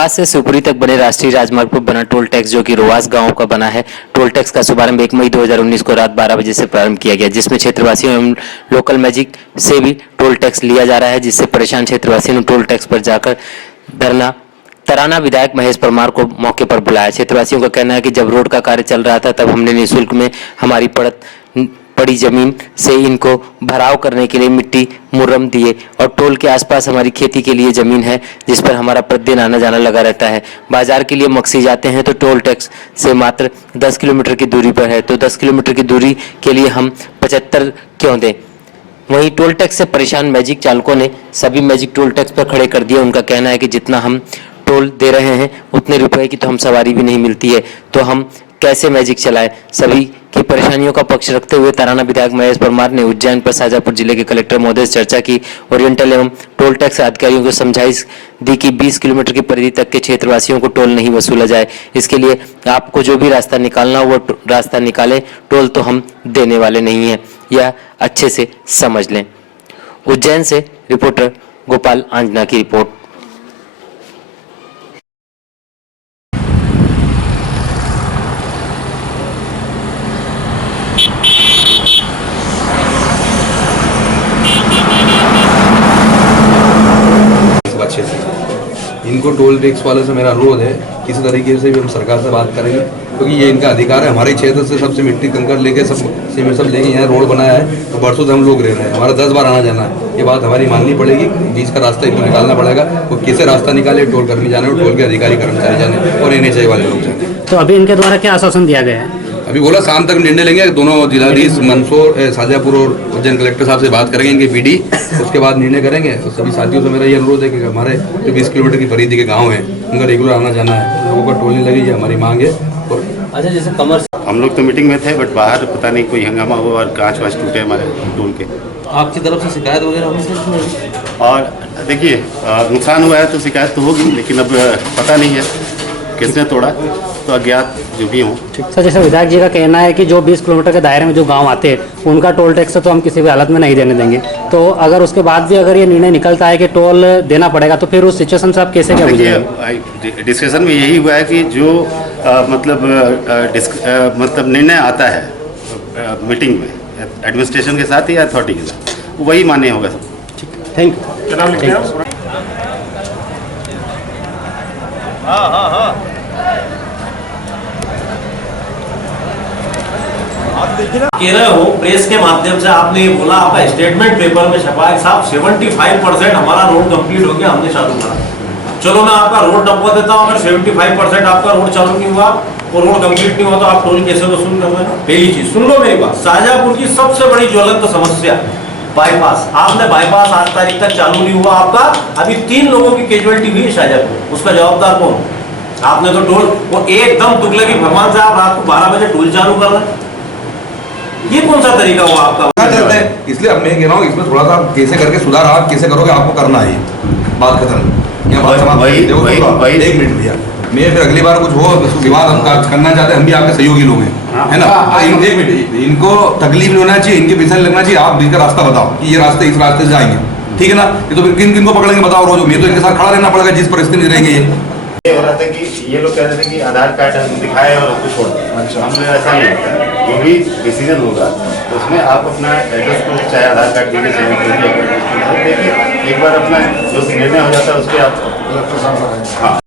रोहवास से शिवपुरी तक बने राष्ट्रीय राजमार्ग पर बना टोल टैक्स जो कि रोहवास गांव का बना है। टोल टैक्स का शुभारंभ 1 मई 2019 को रात 12 बजे से प्रारंभ किया गया, जिसमें क्षेत्रवासियों एवं लोकल मैजिक से भी टोल टैक्स लिया जा रहा है, जिससे परेशान क्षेत्रवासियों ने टोल टैक्स पर जाकर धरना तराना विधायक महेश परमार को मौके पर बुलाया। क्षेत्रवासियों का कहना है कि जब रोड का कार्य चल रहा था तब हमने निःशुल्क में हमारी पड़ी जमीन से इनको भराव करने के लिए मिट्टी मुरम दिए और टोल के आसपास हमारी खेती के लिए जमीन है जिस पर हमारा प्रतिदिन आना जाना लगा रहता है। बाजार के लिए मक्सी जाते हैं तो टोल टैक्स से मात्र 10 किलोमीटर की दूरी पर है, तो 10 किलोमीटर की दूरी के लिए हम 75 क्यों दें। वहीं टोल टैक्स से परेशान मैजिक चालकों ने सभी मैजिक टोल टैक्स पर खड़े कर दिए। उनका कहना है कि जितना हम टोल दे रहे हैं उतने रुपए की तो हम सवारी भी नहीं मिलती है, तो हम कैसे मैजिक चलाएं। सभी की परेशानियों का पक्ष रखते हुए तराना विधायक महेश परमार ने उज्जैन पर शाजापुर जिले के कलेक्टर महोदय से चर्चा की। ओरिएंटल एवं टोल टैक्स अधिकारियों को समझाइश दी कि 20 किलोमीटर की परिधि तक के क्षेत्रवासियों को टोल नहीं वसूला जाए। इसके लिए आपको जो भी रास्ता निकालना हो वो रास्ता निकालें, टोल तो हम देने वाले नहीं हैं, यह अच्छे से समझ लें। उज्जैन से रिपोर्टर गोपाल आंजना की रिपोर्ट। अच्छे से इनको टोल टैक्स वाले से मेरा अनुरोध है, किसी तरीके से भी हम सरकार से बात करेंगे, क्योंकि ये इनका अधिकार है। हमारे क्षेत्र से सबसे मिट्टी कंकर लेके सब लेके यहाँ रोड बनाया है, तो बरसों से हम लोग रह रहे हैं, हमारा 10 बार आना जाना है। ये बात हमारी माननी पड़ेगी, बीच का रास्ता इनको निकालना पड़ेगा। वो कैसे रास्ता निकाले, टोल कर्मी जाने और टोल के अधिकारी कर्मचारी जाने और NHAI वाले लोग जाने। तो अभी इनके द्वारा क्या आश्वासन दिया गया है? अभी बोला शाम तक निर्णय लेंगे, दोनों जिलाधीश मंदसौर शाजापुर और उज्जैन कलेक्टर साहब से बात करेंगे, इनके PD, उसके बाद निर्णय करेंगे। और सभी साथियों से मेरा ये अनुरोध है कि हमारे जो 20 किलोमीटर की परिधि के गांव हैं उनका रेगुलर आना जाना है, लोगों को टोल नहीं लगी, ये हमारी मांग है। और अच्छा, जैसे कमर हम लोग तो मीटिंग में थे, बट बाहर पता नहीं कोई हंगामा हुआ और कांच वाँच टूटे हमारे टोल के। आपकी तरफ से शिकायत वगैरह होगी? और देखिए नुकसान हुआ है तो शिकायत तो होगी, लेकिन अब पता नहीं है किसने तोड़ा, तो अज्ञात जो भी हों। सर, जैसे विधायक जी का कहना है कि जो 20 किलोमीटर के दायरे में जो गांव आते हैं उनका टोल टैक्स तो हम किसी भी हालत में नहीं देने देंगे, तो अगर उसके बाद भी अगर ये निर्णय निकलता है कि टोल देना पड़ेगा तो फिर उस सिचुएशन से आप कैसे क्या बुझेंगे? डिस्कशन में यही हुआ है कि जो मतलब निर्णय आता है मीटिंग में एडमिनिस्ट्रेशन के साथ या अथॉरिटी के साथ, वही मान्य होगा सब। Thank you. कह रहे हो प्रेस के माध्यम से, आपने ये बोला, आपका स्टेटमेंट पेपर में छपा है साहब 75% हमारा रोड कंप्लीट हो गया, हमने चालू करा। चलो मैं आपका रोड नंबर देता हूँ, अगर 75% आपका रोड चालू नहीं हुआ और रोड कंप्लीट नहीं हुआ तो आप टोल कैसे वसूल कर रहे हैं? पहली चीज सुन लो मेरी बात, शाजापुर की सबसे बड़ी ज्वलंत समस्या बाईपास। आपने बाईपास आज तारीख तक चालू नहीं हुआ आपका, अभी 3 लोगों की कैजुअलिटी हुई है शाजापुर, उसका जवाबदार कौन? आपने तो टोल वो एकदम तुगलकी फरमान से आप रात को 12 बजे टोल चालू कर रहे हैं, ये कौन सा तरीका हुआ आपका? इसलिए अब मैं कह रहा हूँ इसमें थोड़ा सा कैसे करके सुधार आप कैसे करोगे, आपको करना है, बात खत्म। एक मिनट भैया, मैं फिर अगली बार कुछ हो विवाद हम करना चाहते हैं, हम भी आपके सहयोगी लोग हैं, है ना? एक मिनट, इनको तकलीफ नहीं होना चाहिए, इनके पीछे नहीं लगना चाहिए। आप इनका रास्ता बताओ कि ये रास्ते इस रास्ते से आएंगे, ठीक है ना? ये तो फिर किन किन को पकड़ेंगे बताओ रोज? मैं तो इनके साथ खड़ा रहना पड़ेगा जिस परिस्थिति में रहेंगे। ये हो रहा था कि ये लोग कह रहे थे कि आधार कार्ड दिखाए और कुछ छोड़ दें। अच्छा, हमने ऐसा नहीं होता, जो भी डिसीजन होगा तो उसमें आप अपना एड्रेस को चाहे आधार कार्ड दीजिए, चाहे देखिए एक बार अपना जो निर्णय हो जाता है उस पर आप। हाँ।